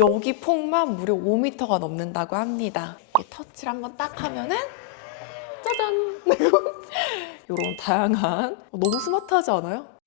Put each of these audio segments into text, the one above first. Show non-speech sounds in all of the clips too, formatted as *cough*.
여기 폭만 무려 5m가 넘는다고 합니다. 이렇게 터치를 한번 딱 하면은 짜잔! *laughs* 이런 다양한 어, 너무 스마트하지 않아요?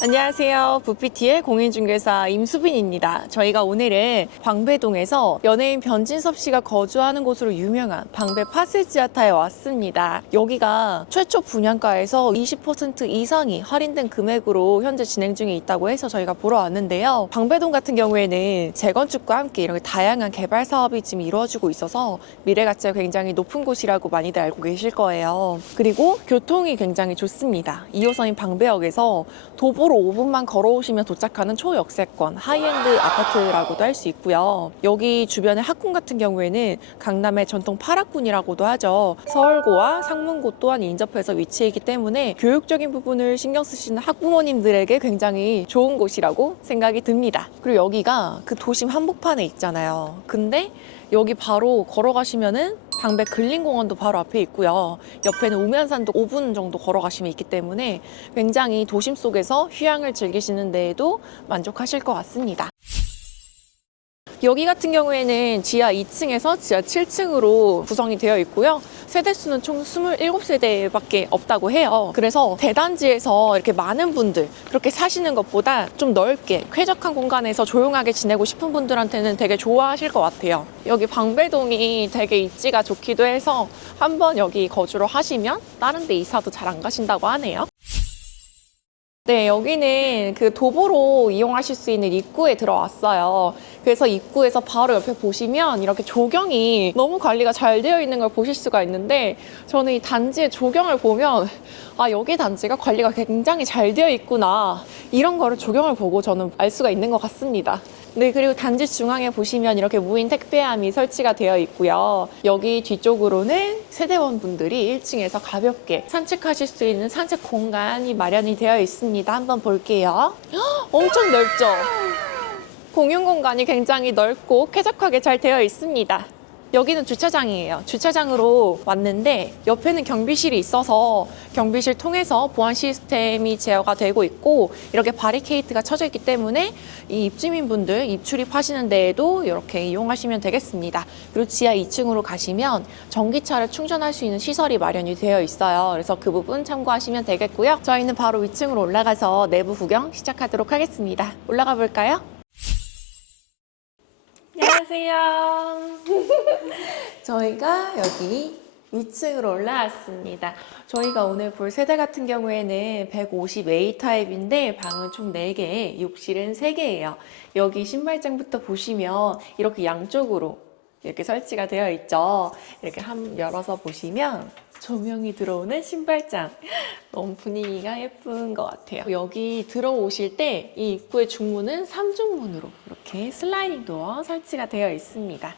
안녕하세요. 부피티의 공인중개사 임수빈입니다. 저희가 오늘은 방배동에서 연예인 변진섭 씨가 거주하는 곳으로 유명한 방배 파세지아타에 왔습니다. 여기가 최초 분양가에서 20% 이상이 할인된 금액으로 현재 진행 중에 있다고 해서 저희가 보러 왔는데요. 방배동 같은 경우에는 재건축과 함께 이렇게 다양한 개발 사업이 지금 이루어지고 있어서 미래 가치가 굉장히 높은 곳이라고 많이들 알고 계실 거예요. 그리고 교통이 굉장히 좋습니다. 2호선인 방배역에서 도보 로 5분만 걸어오시면 도착하는 초역세권 하이엔드 아파트라고도 할 수 있고요. 여기 주변의 학군 같은 경우에는 강남의 전통 파락군이라고도 하죠. 서울고와 상문고 또한 인접해서 위치해 있기 때문에 교육적인 부분을 신경 쓰시는 학부모님들에게 굉장히 좋은 곳이라고 생각이 듭니다. 그리고 여기가 그 도심 한복판에 있잖아요. 근데 여기 바로 걸어가시면은 방배 근린공원도 바로 앞에 있고요. 옆에는 우면산도 5분 정도 걸어가시면 있기 때문에 굉장히 도심 속에서 휴양을 즐기시는 데에도 만족하실 것 같습니다. 여기 같은 경우에는 지하 2층에서 지하 7층으로 구성이 되어 있고요. 세대수는 총 27세대밖에 없다고 해요. 그래서 대단지에서 이렇게 많은 분들 그렇게 사시는 것보다 좀 넓게 쾌적한 공간에서 조용하게 지내고 싶은 분들한테는 되게 좋아하실 것 같아요. 여기 방배동이 되게 입지가 좋기도 해서 한번 여기 거주를 하시면 다른 데 이사도 잘 안 가신다고 하네요. 네, 여기는 그 도보로 이용하실 수 있는 입구에 들어왔어요. 그래서 입구에서 바로 옆에 보시면 이렇게 조경이 너무 관리가 잘 되어 있는 걸 보실 수가 있는데 저는 이 단지의 조경을 보면 아, 여기 단지가 관리가 굉장히 잘 되어 있구나. 이런 거를 조경을 보고 저는 알 수가 있는 것 같습니다. 네, 그리고 단지 중앙에 보시면 이렇게 무인 택배함이 설치가 되어 있고요. 여기 뒤쪽으로는 세대원 분들이 1층에서 가볍게 산책하실 수 있는 산책 공간이 마련이 되어 있습니다. 한번 볼게요. 헉, 엄청 넓죠? 공용 공간이 굉장히 넓고 쾌적하게 잘 되어 있습니다. 여기는 주차장이에요. 주차장으로 왔는데 옆에는 경비실이 있어서 경비실 통해서 보안 시스템이 제어가 되고 있고 이렇게 바리케이트가 쳐져 있기 때문에 이 입주민분들 입출입하시는 데에도 이렇게 이용하시면 되겠습니다. 그리고 지하 2층으로 가시면 전기차를 충전할 수 있는 시설이 마련이 되어 있어요. 그래서 그 부분 참고하시면 되겠고요. 저희는 바로 위층으로 올라가서 내부 구경 시작하도록 하겠습니다. 올라가 볼까요? 안녕하세요. *laughs* 저희가 여기 2층으로 올라왔습니다. 저희가 오늘 볼 세대 같은 경우에는 150A 타입인데 방은 총 4개, 욕실은 3개예요. 여기 신발장부터 보시면 이렇게 양쪽으로 이렇게 설치가 되어 있죠. 이렇게 한 열어서 보시면 조명이 들어오는 신발장. *laughs* 너무 분위기가 예쁜 것 같아요. 여기 들어오실 때 이 입구의 중문은 3중문으로 이렇게 슬라이딩 도어 설치가 되어 있습니다.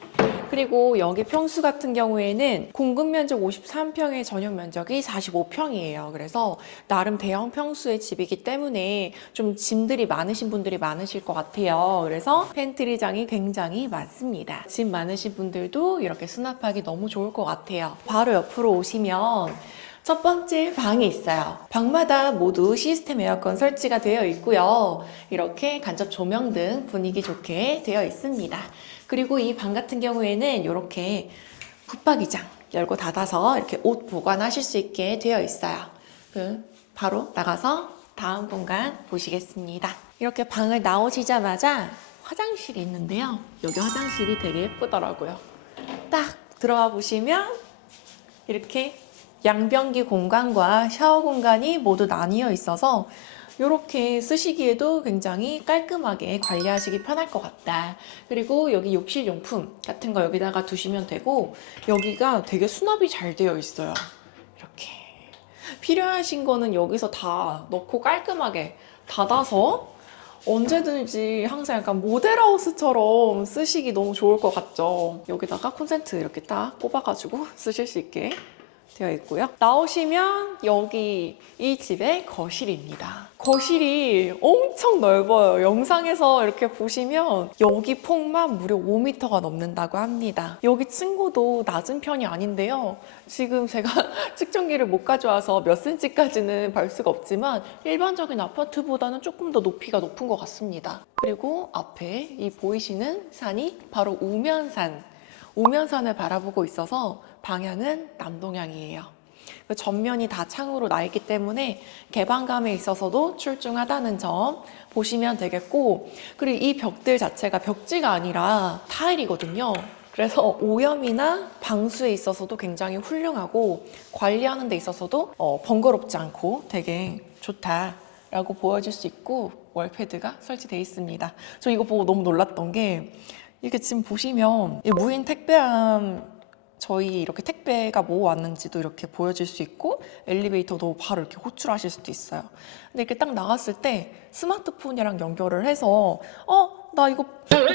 그리고 여기 평수 같은 경우에는 공급 면적 53평의 전용 면적이 45평이에요. 그래서 나름 대형 평수의 집이기 때문에 좀 짐들이 많으신 분들이 많으실 것 같아요. 그래서 팬트리장이 굉장히 많습니다. 짐 많으신 분들도 이렇게 수납하기 너무 좋을 것 같아요. 바로 옆으로 오시면 첫 번째 방이 있어요. 방마다 모두 시스템 에어컨 설치가 되어 있고요. 이렇게 간접 조명 등 분위기 좋게 되어 있습니다. 그리고 이 방 같은 경우에는 이렇게 붙박이장 열고 닫아서 이렇게 옷 보관하실 수 있게 되어 있어요. 그 바로 나가서 다음 공간 보시겠습니다. 이렇게 방을 나오시자마자 화장실이 있는데요. 여기 화장실이 되게 예쁘더라고요. 딱 들어와 보시면 이렇게 양변기 공간과 샤워 공간이 모두 나뉘어 있어서 이렇게 쓰시기에도 굉장히 깔끔하게 관리하시기 편할 것 같다. 그리고 여기 욕실 용품 같은 거 여기다가 두시면 되고 여기가 되게 수납이 잘 되어 있어요. 이렇게 필요하신 거는 여기서 다 넣고 깔끔하게 닫아서 언제든지 항상 약간 모델하우스처럼 쓰시기 너무 좋을 것 같죠. 여기다가 콘센트 이렇게 딱 꼽아가지고 쓰실 수 있게 되어 있고요. 나오시면 여기 이 집의 거실입니다. 거실이 엄청 넓어요. 영상에서 이렇게 보시면 여기 폭만 무려 5m가 넘는다고 합니다. 여기 층고도 낮은 편이 아닌데요. 지금 제가 *laughs* 측정기를 못 가져와서 몇 cm까지는 볼 수가 없지만 일반적인 아파트보다는 조금 더 높이가 높은 것 같습니다. 그리고 앞에 이 보이시는 산이 바로 우면산. 우면산을 바라보고 있어서 방향은 남동향이에요. 그 전면이 다 창으로 나 있기 때문에 개방감에 있어서도 출중하다는 점 보시면 되겠고 그리고 이 벽들 자체가 벽지가 아니라 타일이거든요. 그래서 오염이나 방수에 있어서도 굉장히 훌륭하고 관리하는 데 있어서도 어, 번거롭지 않고 되게 좋다라고 보여줄 수 있고 월패드가 설치되어 있습니다. 저 이거 보고 너무 놀랐던 게 이게 지금 보시면 이 무인 택배함 저희 이렇게 택배가 뭐 왔는지도 이렇게 보여줄 수 있고 엘리베이터도 바로 이렇게 호출하실 수도 있어요. 근데 이렇게 딱 나갔을 때 스마트폰이랑 연결을 해서 어? 나 이거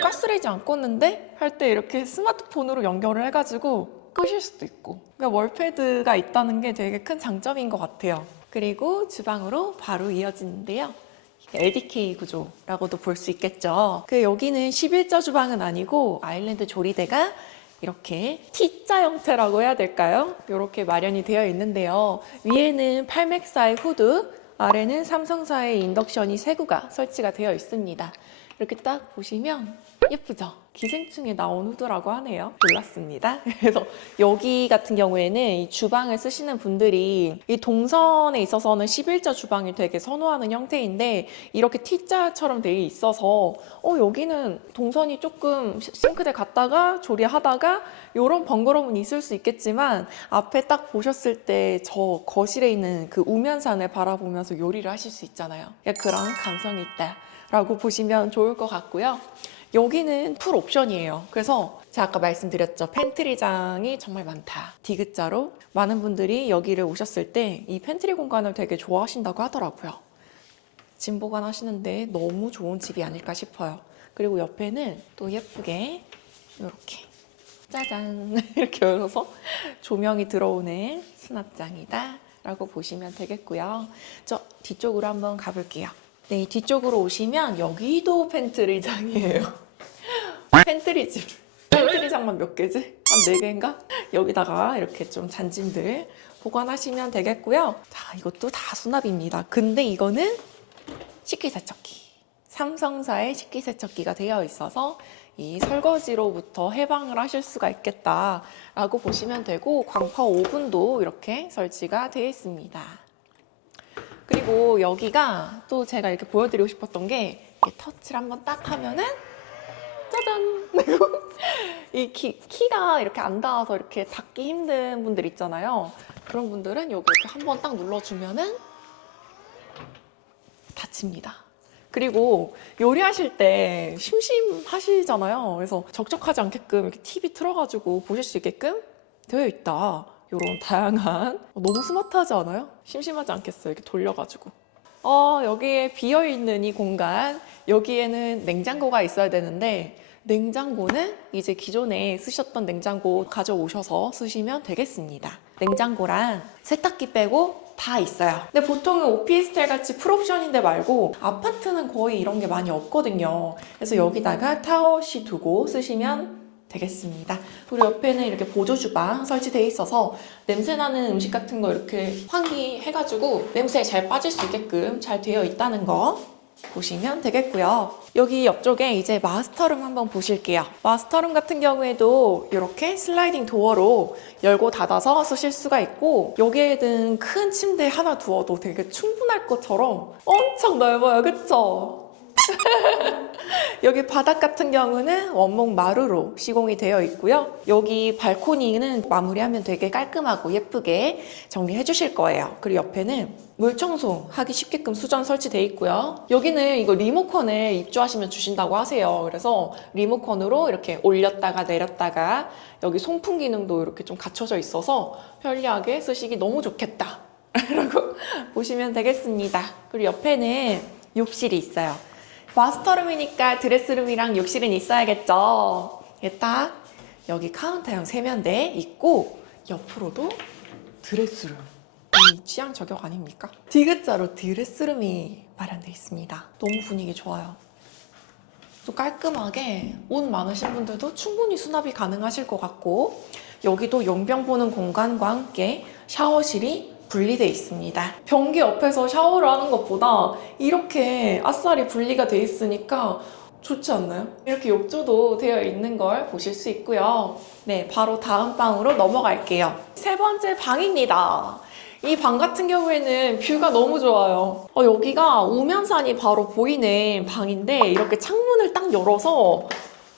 가스레인지 안 껐는데? 할 때 이렇게 스마트폰으로 연결을 해가지고 끄실 수도 있고 그러니까 월패드가 있다는 게 되게 큰 장점인 것 같아요. 그리고 주방으로 바로 이어지는데요. LDK 구조라고도 볼 수 있겠죠. 그 여기는 11자 주방은 아니고 아일랜드 조리대가 이렇게 T자 형태라고 해야 될까요? 이렇게 마련이 되어 있는데요. 위에는 8맥사의 후드, 아래는 삼성사의 인덕션이 세 구가 설치가 되어 있습니다. 이렇게 딱 보시면 예쁘죠? 기생충에 나온 후드라고 하네요. 몰랐습니다. *laughs* 그래서 여기 같은 경우에는 이 주방을 쓰시는 분들이 이 동선에 있어서는 11자 주방을 되게 선호하는 형태인데 이렇게 T자처럼 되어 있어서 어 여기는 동선이 조금 시- 싱크대 갔다가 조리하다가 이런 번거로움은 있을 수 있겠지만 앞에 딱 보셨을 때 저 거실에 있는 그 우면산을 바라보면서 요리를 하실 수 있잖아요. 그러니까 그런 감성이 있다 라고 보시면 좋을 것 같고요. 여기는 풀 옵션이에요. 그래서 제가 아까 말씀드렸죠. 팬트리장이 정말 많다. 디귿자로 많은 분들이 여기를 오셨을 때 이 팬트리 공간을 되게 좋아하신다고 하더라고요. 짐 보관하시는데 너무 좋은 집이 아닐까 싶어요. 그리고 옆에는 또 예쁘게 이렇게 짜잔 *laughs* 이렇게 열어서 조명이 들어오는 수납장이다 라고 보시면 되겠고요. 저 뒤쪽으로 한번 가볼게요. 네, 이 뒤쪽으로 오시면 여기도 팬트리장이에요. *laughs* 팬트리 집. 팬트리장만 몇 개지? 한 네 개인가? 여기다가 이렇게 좀 잔짐들 보관하시면 되겠고요. 자, 이것도 다 수납입니다. 근데 이거는 식기세척기. 삼성사의 식기세척기가 되어 있어서 이 설거지로부터 해방을 하실 수가 있겠다라고 보시면 되고 광파 오븐도 이렇게 설치가 되어 있습니다. 그리고 여기가 또 제가 이렇게 보여드리고 싶었던 게 터치를 한번 딱 하면은 짜잔! *laughs* 이 키, 키가 이렇게 안 닿아서 이렇게 닫기 힘든 분들 있잖아요. 그런 분들은 여기 이렇게 한번 딱 눌러주면은 닫힙니다. 그리고 요리하실 때 심심하시잖아요. 그래서 적적하지 않게끔 이렇게 TV 틀어가지고 보실 수 있게끔 되어 있다. 이런 다양한 어, 너무 스마트하지 않아요? 심심하지 않겠어요. 이렇게 돌려가지고. 어, 여기에 비어 있는 이 공간 여기에는 냉장고가 있어야 되는데 냉장고는 이제 기존에 쓰셨던 냉장고 가져오셔서 쓰시면 되겠습니다. 냉장고랑 세탁기 빼고 다 있어요. 근데 보통은 오피스텔 같이 풀옵션인데 말고 아파트는 거의 이런 게 많이 없거든요. 그래서 여기다가 타워시 두고 쓰시면 되겠습니다. 그리고 옆에는 이렇게 보조 주방 설치되어 있어서 냄새 나는 음식 같은 거 이렇게 환기해가지고 냄새 잘 빠질 수 있게끔 잘 되어 있다는 거 보시면 되겠고요. 여기 옆쪽에 이제 마스터룸 한번 보실게요. 마스터룸 같은 경우에도 이렇게 슬라이딩 도어로 열고 닫아서 쓰실 수가 있고 여기에는 큰 침대 하나 두어도 되게 충분할 것처럼 엄청 넓어요. 그쵸? *laughs* 여기 바닥 같은 경우는 원목 마루로 시공이 되어 있고요. 여기 발코니는 마무리하면 되게 깔끔하고 예쁘게 정리해 주실 거예요. 그리고 옆에는 물 청소하기 쉽게끔 수전 설치되어 있고요. 여기는 이거 리모컨을 입주하시면 주신다고 하세요. 그래서 리모컨으로 이렇게 올렸다가 내렸다가 여기 송풍 기능도 이렇게 좀 갖춰져 있어서 편리하게 쓰시기 너무 좋겠다. *laughs* 라고 보시면 되겠습니다. 그리고 옆에는 욕실이 있어요. 마스터룸이니까 드레스룸이랑 욕실은 있어야겠죠. 딱 여기 카운터형 세면대 있고 옆으로도 드레스룸. 이 취향 저격 아닙니까? 디귿자로 드레스룸이 마련되어 있습니다. 너무 분위기 좋아요. 또 깔끔하게 옷 많으신 분들도 충분히 수납이 가능하실 것 같고 여기도 용병 보는 공간과 함께 샤워실이 분리되어 있습니다. 변기 옆에서 샤워를 하는 것보다 이렇게 아싸리 분리가 돼 있으니까 좋지 않나요? 이렇게 욕조도 되어 있는 걸 보실 수 있고요. 네, 바로 다음 방으로 넘어갈게요. 세 번째 방입니다. 이 방 같은 경우에는 뷰가 너무 좋아요. 어, 여기가 우면산이 바로 보이는 방인데 이렇게 창문을 딱 열어서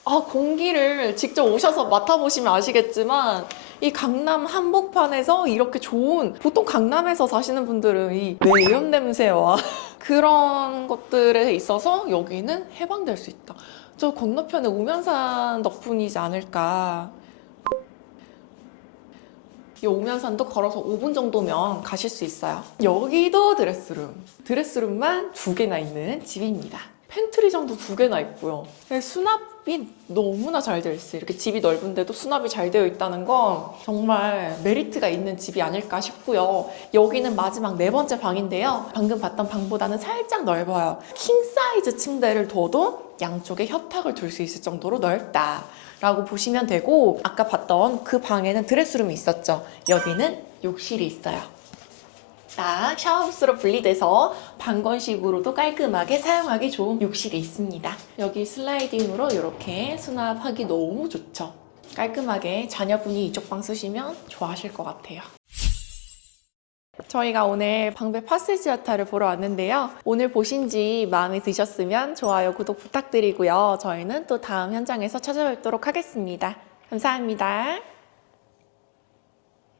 아, 공기를 직접 오셔서 맡아보시면 아시겠지만 이 강남 한복판에서 이렇게 좋은 보통 강남에서 사시는 분들은 이 매연 냄새와 *laughs* 그런 것들에 있어서 여기는 해방될 수 있다. 저 건너편에 우면산 덕분이지 않을까. 이 오면산도 걸어서 5분 정도면 가실 수 있어요. 여기도 드레스룸. 드레스룸만 두 개나 있는 집입니다. 팬트리 정도 두 개나 있고요. 네, 수납이 너무나 잘 되어 있어요. 이렇게 집이 넓은데도 수납이 잘 되어 있다는 건 정말 메리트가 있는 집이 아닐까 싶고요. 여기는 마지막 네 번째 방인데요. 방금 봤던 방보다는 살짝 넓어요. 킹 사이즈 침대를 둬도 양쪽에 협탁을 둘 수 있을 정도로 넓다. 라고 보시면 되고 아까 봤던 그 방에는 드레스룸이 있었죠. 여기는 욕실이 있어요. 딱 샤워부스로 분리돼서 방건식으로도 깔끔하게 사용하기 좋은 욕실이 있습니다. 여기 슬라이딩으로 이렇게 수납하기 너무 좋죠. 깔끔하게 자녀분이 이쪽 방 쓰시면 좋아하실 것 같아요. 저희가 오늘 방배 파세지아타를 보러 왔는데요. 오늘 보신 집 마음에 드셨으면 좋아요, 구독 부탁드리고요. 저희는 또 다음 현장에서 찾아뵙도록 하겠습니다. 감사합니다.